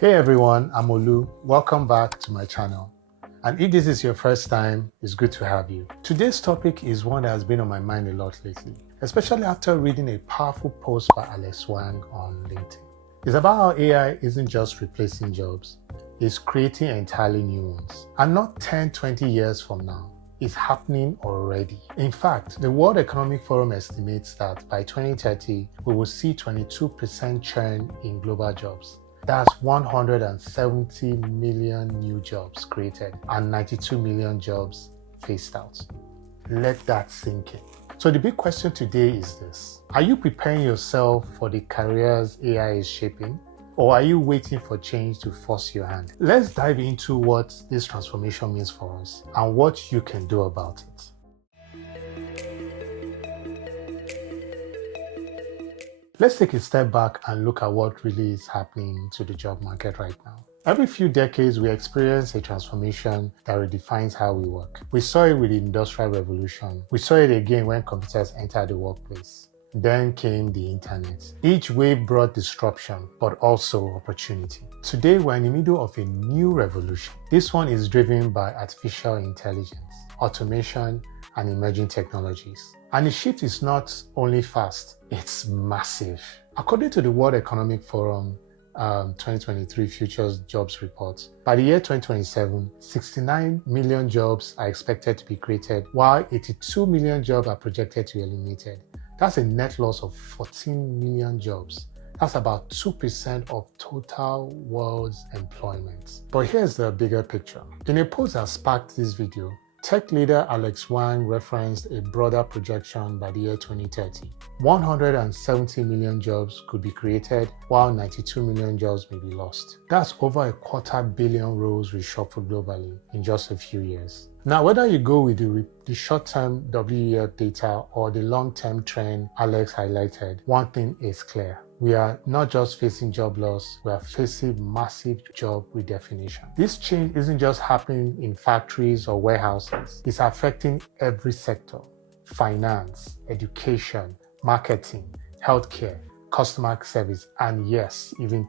Hey everyone, I'm Olu. Welcome back to my channel. And if this is your first time, it's good to have you. Today's topic is one that has been on my mind a lot lately, especially after reading a powerful post by Alex Wang on LinkedIn. It's about how AI isn't just replacing jobs, it's creating entirely new ones. And not 10, 20 years from now. It's happening already. In fact, the World Economic Forum estimates that by 2030, we will see 22% churn in global jobs. That's 170 million new jobs created and 92 million jobs phased out. Let that sink in. So the big question today is this: are you preparing yourself for the careers AI is shaping? Or are you waiting for change to force your hand? Let's dive into what this transformation means for us and what you can do about it. Let's take a step back and look at what really is happening to the job market right now. Every few decades, we experience a transformation that redefines how we work. We saw it with the Industrial Revolution. We saw it again when computers entered the workplace. Then came the internet. Each wave brought disruption, but also opportunity. Today, we're in the middle of a new revolution. This one is driven by artificial intelligence, automation, and emerging technologies. And the shift is not only fast, it's massive. According to the World Economic Forum 2023 Futures Jobs Report, by the year 2027, 69 million jobs are expected to be created, while 82 million jobs are projected to be eliminated. That's a net loss of 14 million jobs. That's about 2% of total world's employment. But here's the bigger picture. In a post that sparked this video, tech leader Alex Wang referenced a broader projection by the year 2030. 170 million jobs could be created, while 92 million jobs may be lost. That's over 250 million roles reshuffled globally in just a few years. Now, whether you go with the short-term WEF data or the long-term trend Alex highlighted, one thing is clear. We are not just facing job loss, we are facing massive job redefinition. This change isn't just happening in factories or warehouses. It's affecting every sector: finance, education, marketing, healthcare, customer service, and yes, even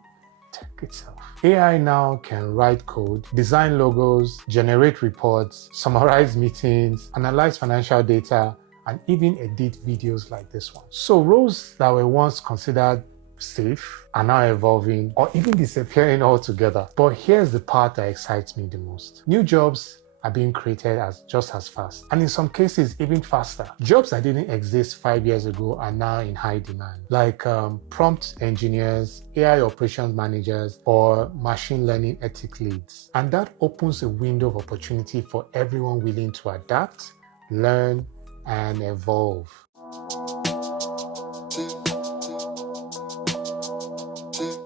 tech itself. AI now can write code, design logos, generate reports, summarize meetings, analyze financial data, and even edit videos like this one. So roles that were once considered safe are now evolving or even disappearing altogether. But here's the part that excites me the most. New jobs are being created just as fast, and in some cases even faster. Jobs that didn't exist 5 years ago are now in high demand, like prompt engineers, AI operations managers, or machine learning ethics leads. And that opens a window of opportunity for everyone willing to adapt, learn, and evolve.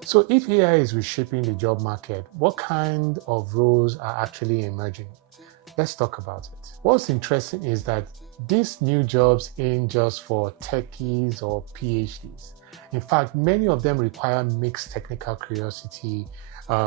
So if AI is reshaping the job market, what kind of roles are actually emerging? Let's talk about it. What's interesting is that these new jobs ain't just for techies or PhDs. In fact, many of them require mixed technical curiosity,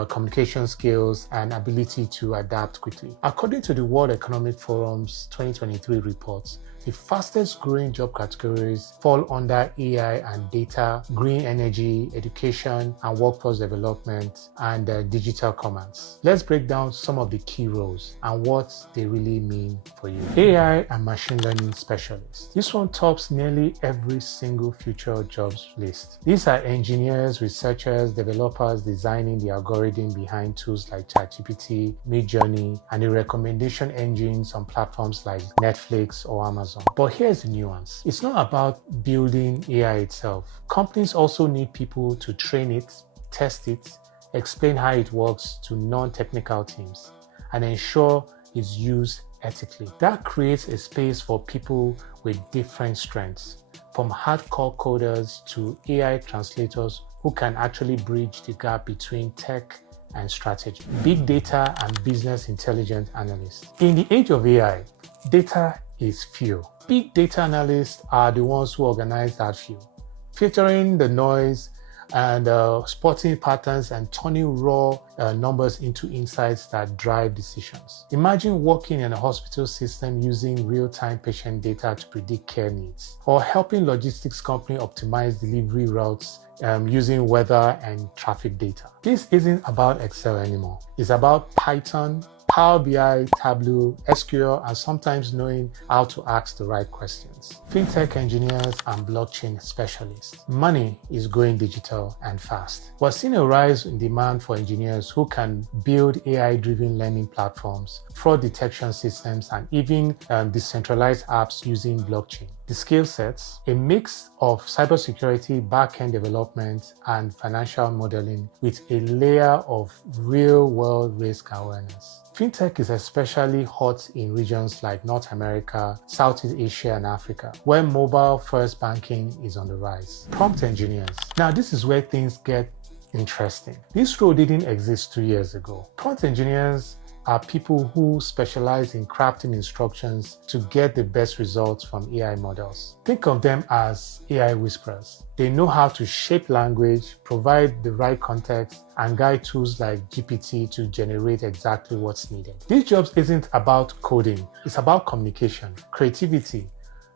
communication skills, and ability to adapt quickly. According to the World Economic Forum's 2023 reports, the fastest growing job categories fall under AI and data, green energy, education and workforce development, and digital commerce. Let's break down some of the key roles and what they really mean for you. AI and machine learning specialists. This one tops nearly every single future jobs list. These are engineers, researchers, developers designing the algorithm behind tools like ChatGPT, Midjourney, and the recommendation engines on platforms like Netflix or Amazon. But here's the nuance. It's not about building AI itself. Companies also need people to train it, test it, explain how it works to non-technical teams, and ensure it's used ethically. That creates a space for people with different strengths, from hardcore coders to AI translators who can actually bridge the gap between tech and strategy. Big data and business intelligence analysts. In the age of AI, data is fuel. Big data analysts are the ones who organize that fuel, filtering the noise and spotting patterns and turning raw numbers into insights that drive decisions. Imagine working in a hospital system using real-time patient data to predict care needs, or helping logistics company optimize delivery routes using weather and traffic data. This isn't about Excel anymore. It's about Python, Power BI, Tableau, SQL, and sometimes knowing how to ask the right questions. Fintech engineers and blockchain specialists. Money is going digital and fast. We're seeing a rise in demand for engineers who can build AI-driven learning platforms, fraud detection systems, and even decentralized apps using blockchain. The skill sets, a mix of cybersecurity, back-end development, and financial modeling with a layer of real-world risk awareness. Fintech is especially hot in regions like North America, Southeast Asia, and Africa, where mobile-first banking is on the rise. Prompt engineers. Now, this is where things get interesting. This role didn't exist 2 years ago. Prompt engineers are people who specialize in crafting instructions to get the best results from AI models. Think of them as AI whisperers. They know how to shape language, provide the right context, and guide tools like GPT to generate exactly what's needed. These jobs isn't about coding, it's about communication, creativity,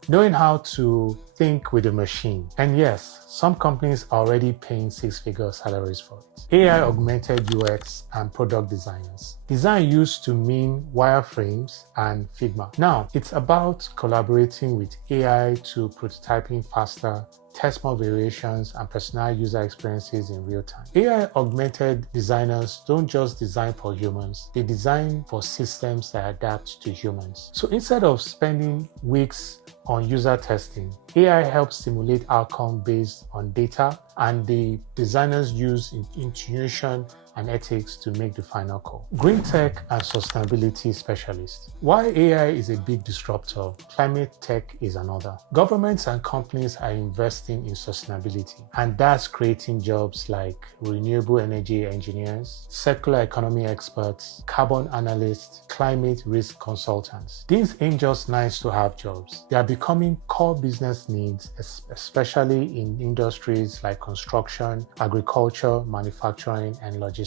knowing how to think with a machine. And yes, some companies are already paying six-figure salaries for it. AI augmented UX and product designers. Design used to mean wireframes and Figma. Now, it's about collaborating with AI to prototyping faster, test more variations, and personalize user experiences in real time. AI augmented designers don't just design for humans, they design for systems that adapt to humans. So instead of spending weeks on user testing, AI helps simulate outcome based on data, and the designers use intuition and ethics to make the final call. Green tech and sustainability specialists. While AI is a big disruptor, climate tech is another. Governments and companies are investing in sustainability, and that's creating jobs like renewable energy engineers, circular economy experts, carbon analysts, climate risk consultants. These ain't just nice to have jobs. They are becoming core business needs, especially in industries like construction, agriculture, manufacturing, and logistics.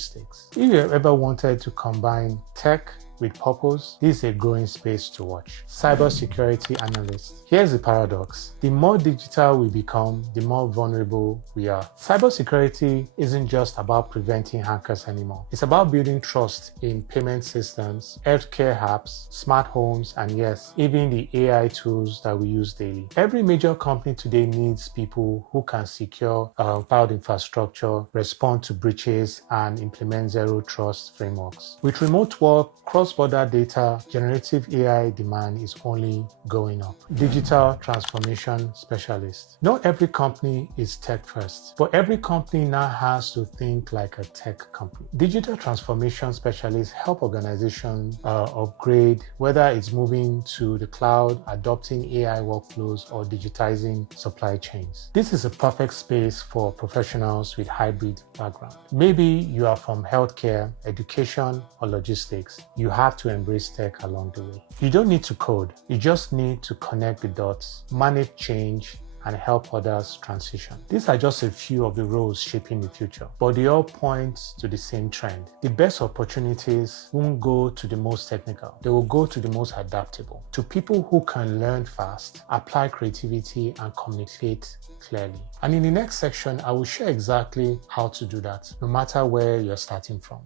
If you have ever wanted to combine tech with purpose, this is a growing space to watch. Cybersecurity analysts. Here's the paradox. The more digital we become, the more vulnerable we are. Cybersecurity isn't just about preventing hackers anymore. It's about building trust in payment systems, healthcare apps, smart homes, and yes, even the AI tools that we use daily. Every major company today needs people who can secure cloud infrastructure, respond to breaches, and implement zero trust frameworks. With remote work, cross-border data, generative AI demand is only going up. Digital transformation specialists. Not every company is tech first, but every company now has to think like a tech company. Digital transformation specialists help organizations upgrade, whether it's moving to the cloud, adopting AI workflows, or digitizing supply chains. This is a perfect space for professionals with hybrid background. Maybe you are from healthcare, education, or logistics. You have to embrace tech along the way. You don't need to code. You just need to connect the dots, manage change, and help others transition. These are just a few of the roles shaping the future, but they all point to the same trend. The best opportunities won't go to the most technical. They will go to the most adaptable, to people who can learn fast, apply creativity, and communicate clearly. And in the next section, I will share exactly how to do that, no matter where you're starting from.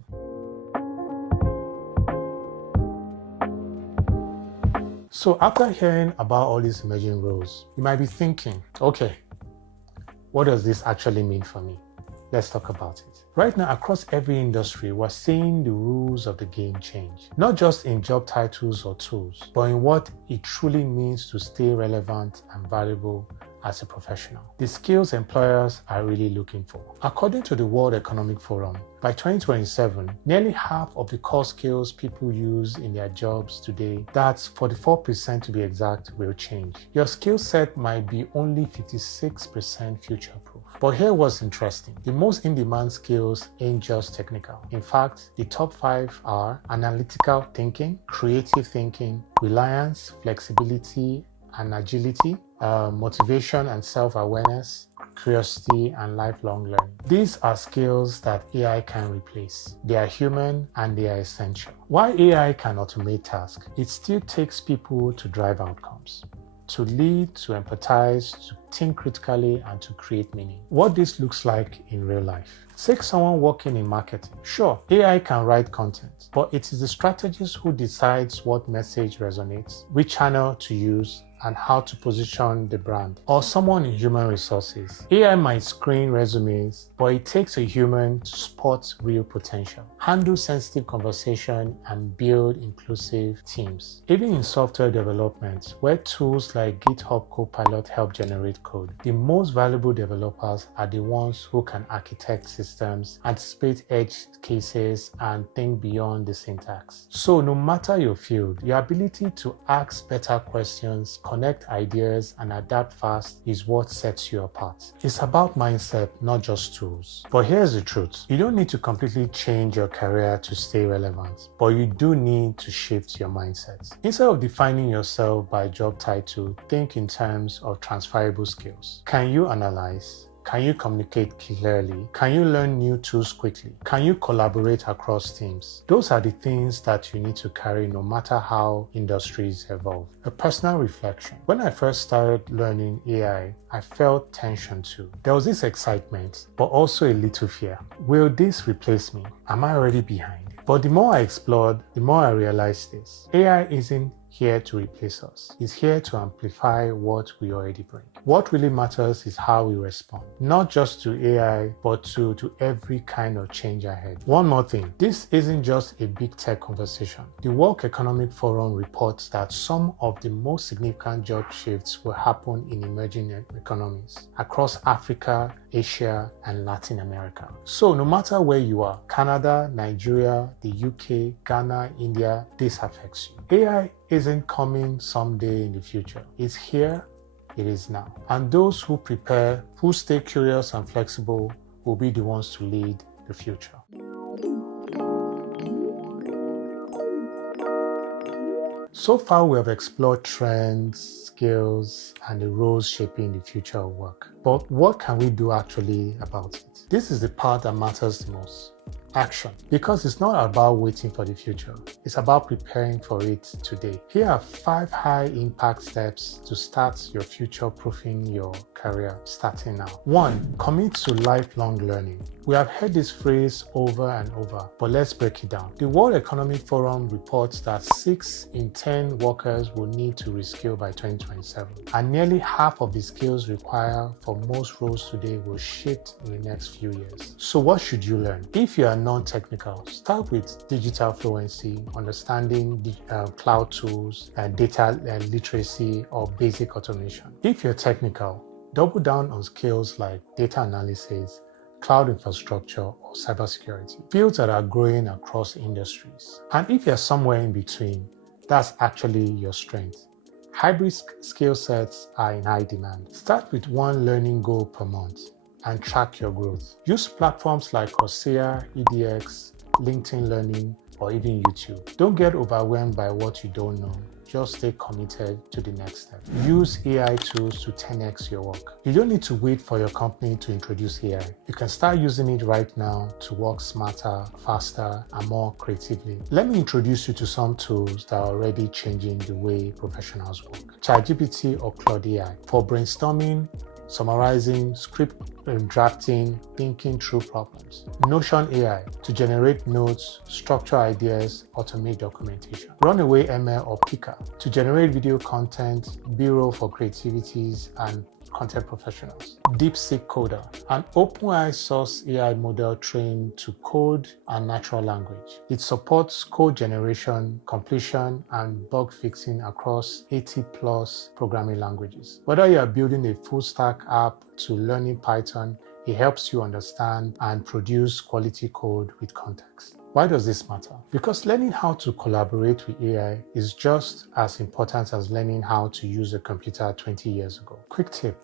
So after hearing about all these emerging roles, you might be thinking, okay, what does this actually mean for me? Let's talk about it. Right now, across every industry, we're seeing the rules of the game change, not just in job titles or tools, but in what it truly means to stay relevant and valuable as a professional. The skills employers are really looking for. According to the World Economic Forum, by 2027, nearly half of the core skills people use in their jobs today, that's 44% to be exact, will change. Your skill set might be only 56% future-proof. But here what's interesting. The most in-demand skills ain't just technical. In fact, the top 5 are analytical thinking, creative thinking, reliance, flexibility, and agility, motivation and self-awareness, curiosity, and lifelong learning. These are skills that AI can replace. They are human and they are essential. While AI can automate tasks, it still takes people to drive outcomes. to lead, to empathize, to think critically, and to create meaning. What this looks like in real life. Take someone working in marketing. Sure, AI can write content, but it is the strategist who decides what message resonates, which channel to use, and how to position the brand. Or someone in human resources. AI might screen resumes, but it takes a human to spot real potential, handle sensitive conversation, and build inclusive teams. Even in software development, where tools like GitHub Copilot help generate code, the most valuable developers are the ones who can architect systems, anticipate edge cases, and think beyond the syntax. So no matter your field, your ability to ask better questions, connect ideas, and adapt fast is what sets you apart. It's about mindset, not just tools. But here's the truth. You don't need to completely change your career to stay relevant, but you do need to shift your mindset. Instead of defining yourself by job title, think in terms of transferable skills. Can you analyze? Can you communicate clearly? Can you learn new tools quickly? Can you collaborate across teams? Those are the things that you need to carry no matter how industries evolve. A personal reflection. When I first started learning AI, I felt tension too. There was this excitement, but also a little fear. Will this replace me? Am I already behind? But the more I explored, the more I realized this. AI isn't here to replace us. It's here to amplify what we already bring. What really matters is how we respond, not just to AI, but to every kind of change ahead. One more thing, this isn't just a big tech conversation. The World Economic Forum reports that some of the most significant job shifts will happen in emerging economies across Africa, Asia, and Latin America. So no matter where you are, Canada, Nigeria, the UK, Ghana, India, this affects you. AI isn't coming someday in the future. It's here, it is now. And those who prepare, who stay curious and flexible, will be the ones to lead the future. So far, we have explored trends, skills, and the roles shaping the future of work. But what can we do actually about it? This is the part that matters the most. Action. Because it's not about waiting for the future, it's about preparing for it today. Here are 5 high-impact steps to start your future-proofing your career starting now. 1. Commit to lifelong learning. We have heard this phrase over and over, but let's break it down. The World Economic Forum reports that 6 in 10 workers will need to reskill by 2027, and nearly half of the skills required for most roles today will shift in the next few years. So what should you learn? If you are non-technical, start with digital fluency, understanding the cloud tools, data literacy, or basic automation. If you're technical, double down on skills like data analysis, cloud infrastructure, or cybersecurity, fields that are growing across industries. And if you're somewhere in between, that's actually your strength. Hybrid skill sets are in high demand. Start with 1 learning goal per month and track your growth. Use platforms like Coursera, EDX, LinkedIn Learning, or even YouTube. Don't get overwhelmed by what you don't know. Just stay committed to the next step. Use AI tools to 10x your work. You don't need to wait for your company to introduce AI. You can start using it right now to work smarter, faster, and more creatively. Let me introduce you to some tools that are already changing the way professionals work. ChatGPT or Claude AI for brainstorming, summarizing, script drafting, thinking through problems. Notion AI to generate notes, structure ideas, automate documentation. Runaway ML or Pika to generate video content, B-roll for creativities and content professionals. DeepSeek Coder, an OpenAI source AI model trained to code and natural language. It supports code generation, completion, and bug fixing across 80+ programming languages. Whether you are building a full stack app to learning Python, it helps you understand and produce quality code with context. Why does this matter? Because learning how to collaborate with AI is just as important as learning how to use a computer 20 years ago. Quick tip.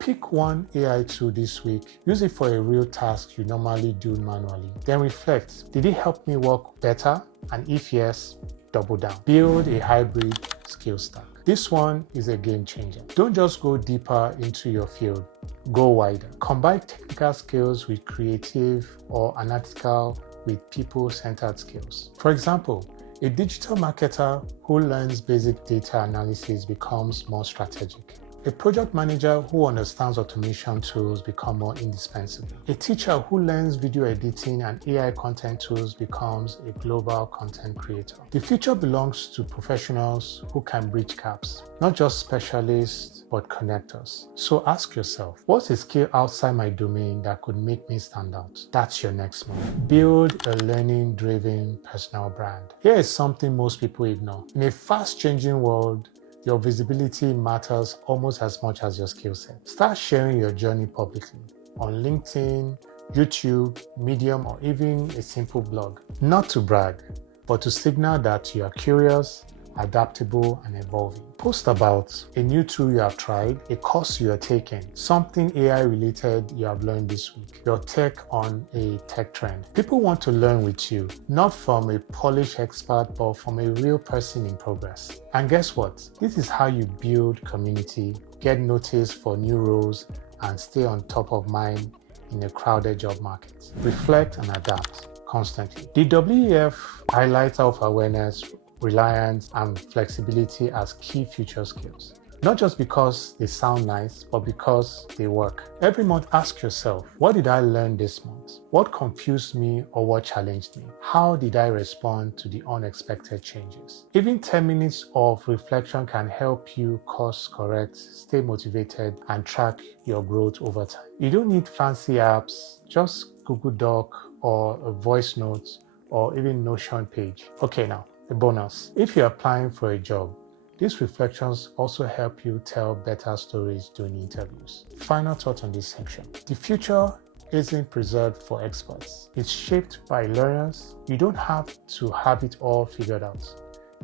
Pick 1 AI tool this week. Use it for a real task you normally do manually. Then reflect. Did it help me work better? And if yes, double down. Build a hybrid skill stack. This one is a game changer. Don't just go deeper into your field. Go wider. Combine technical skills with creative or analytical with people-centered skills. For example, A digital marketer who learns basic data analysis becomes more strategic. A project manager who understands automation tools becomes more indispensable. A teacher who learns video editing and AI content tools becomes a global content creator. The future belongs to professionals who can bridge gaps, not just specialists, but connectors. So ask yourself, what's a skill outside my domain that could make me stand out? That's your next move. Build a learning-driven personal brand. Here is something most people ignore. In a fast-changing world, your visibility matters almost as much as your skill set. Start sharing your journey publicly on LinkedIn, YouTube, Medium, or even a simple blog. Not to brag, but to signal that you are curious, adaptable, and evolving. Post about a new tool you have tried, a course you are taking, something AI related you have learned this week, your take on a tech trend. People want to learn with you, not from a polished expert, but from a real person in progress. And guess what? This is how you build community, get noticed for new roles, and stay on top of mind in a crowded job market. Reflect and adapt constantly. The WEF highlights self-awareness, reliance, and flexibility as key future skills. Not just because they sound nice, but because they work. Every month, ask yourself, what did I learn this month? What confused me or what challenged me? How did I respond to the unexpected changes? Even 10 minutes of reflection can help you course correct, stay motivated, and track your growth over time. You don't need fancy apps, just Google Doc or a voice note or even Notion page. Okay, now, a bonus. If you're applying for a job, these reflections also help you tell better stories during interviews. Final thought on this section. The future isn't preserved for experts. It's shaped by learners. You don't have to have it all figured out.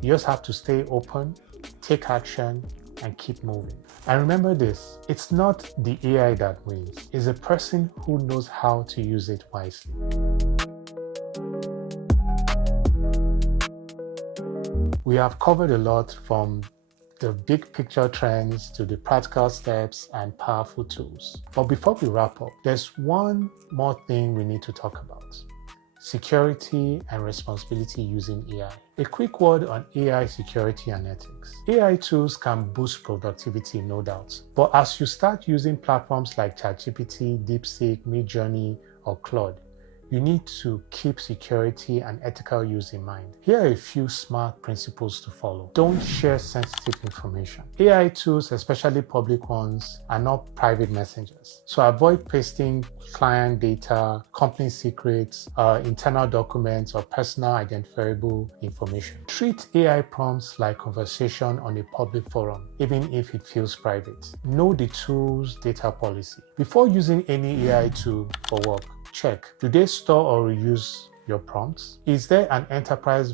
You just have to stay open, take action, and keep moving. And remember this, it's not the AI that wins. It's the person who knows how to use it wisely. We have covered a lot, from the big picture trends to the practical steps and powerful tools. But before we wrap up, there's one more thing we need to talk about: security and responsibility using AI. A quick word on AI security and ethics. AI tools can boost productivity, no doubt. But as you start using platforms like ChatGPT, DeepSeek, Midjourney, or Claude, you need to keep security and ethical use in mind. Here are a few smart principles to follow. Don't share sensitive information. AI tools, especially public ones, are not private messengers. So avoid pasting client data, company secrets, internal documents, or personal identifiable information. Treat AI prompts like conversation on a public forum, even if it feels private. Know the tool's data policy. Before using any AI tool for work, check, do they store or reuse your prompts? Is there an enterprise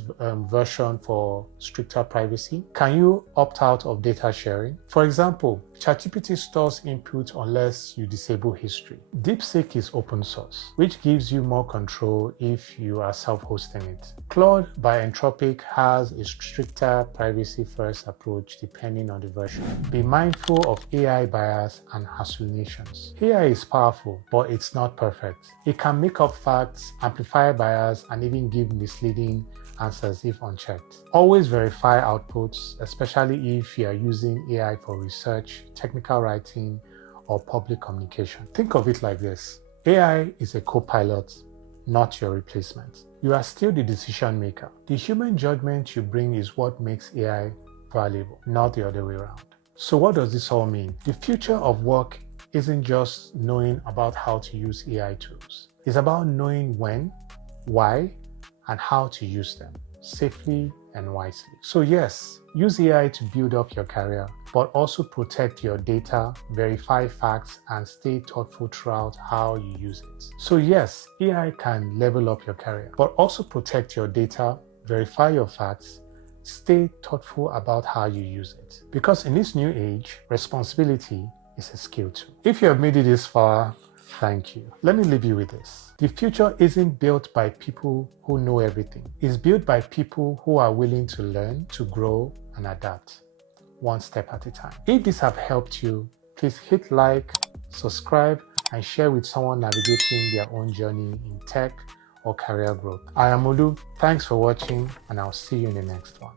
version for stricter privacy? Can you opt out of data sharing? For example, ChatGPT stores input unless you disable history. DeepSeek is open source, which gives you more control if you are self-hosting it. Claude by Anthropic has a stricter privacy-first approach depending on the version. Be mindful of AI bias and hallucinations. AI is powerful, but it's not perfect. It can make up facts, amplify bias, and even give misleading answers if unchecked. Always verify outputs, especially if you are using AI for research, technical writing, or public communication. Think of it like this: AI is a co-pilot, not your replacement. You are still the decision maker. The human judgment you bring is what makes AI valuable, not the other way around. So what does this all mean? The future of work isn't just knowing about how to use AI tools. It's about knowing when, why, and how to use them safely and wisely. So yes, use AI to build up your career, but also protect your data, verify facts, and stay thoughtful throughout how you use it. So yes, AI can level up your career, but also protect your data, verify your facts, stay thoughtful about how you use it. Because in this new age, responsibility is a skill too. If you have made it this far, thank you. Let me leave you with this. The future isn't built by people who know everything. It's built by people who are willing to learn, to grow, and adapt, one step at a time. If this have helped you, please hit like, subscribe, and share with someone navigating their own journey in tech or career growth. I am Olu. Thanks for watching, and I'll see you in the next one.